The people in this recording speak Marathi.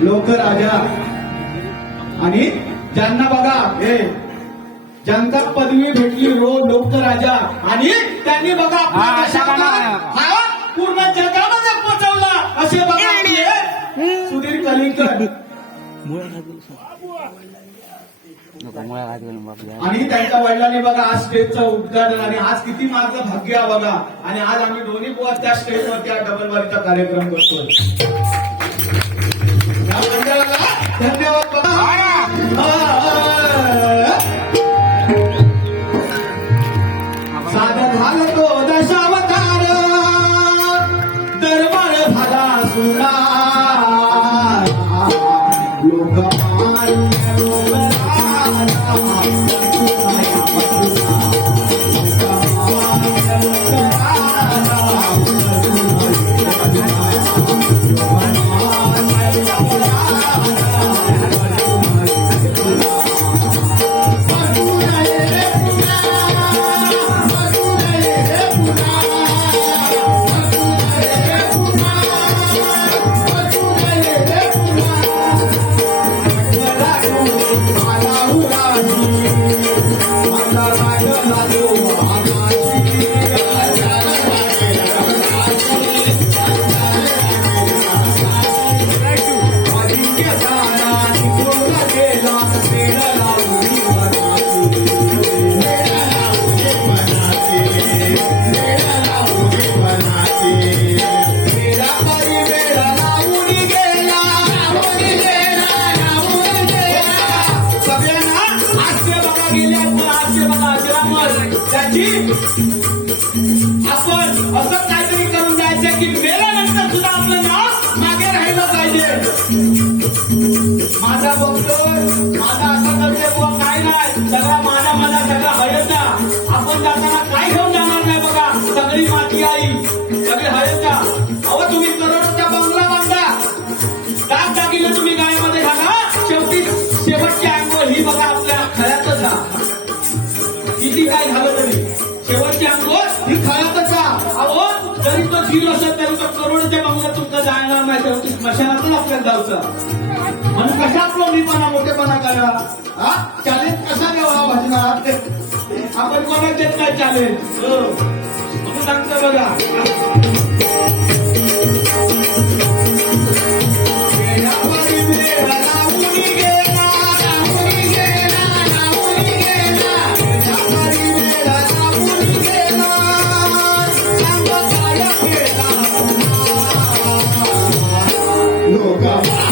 लोक राजा आणि ज्यांना बघा हे ज्यांचा पदवी भेटली हो लोक राजा आणि त्यांनी बघा पूर्ण जगामध्ये पोचवला. असे बघा सुधीर कलिंगकर. आणि त्यांच्या वडिलांनी बघा आज स्टेजचं उद्घाटन आणि आज किती माझं भाग्य आहे बघा. आणि आज आम्ही दोन्ही बुवा त्या स्टेजवरती हा डबल वारीचा कार्यक्रम करतोय. धन्यवाद. It's my अजरामर आपण असं काहीतरी करून द्यायचं की मेल्यानंतर सुद्धा आपलं नाव मागे राहिलं पाहिजे. माझा बघतोय माझा असं करते बुवा काय नाही? सगळा माझा माझा सगळा हयचा आपण जाताना काय घेऊन जाणार नाही बघा. सगळी माती आई सगळे हयचा काय झालं तरी? शेवटची अंघोळ ही खळ्यातच अहो जरी तो जीव असेल तरी तो करोडच्या बंगल्यात तुमचं जाणार नाही शेवटी स्मशानातच आपल्याला जायचं म्हणून कशा प्रोमीपणा मोठेपणा करा? हा? चॅलेंज कसा घ्यावा भजनात? आपण कोणाच देत नाही चॅलेंज हो. म्हणून सांगतो बघा. सांग काय केला पुन्हा. लोक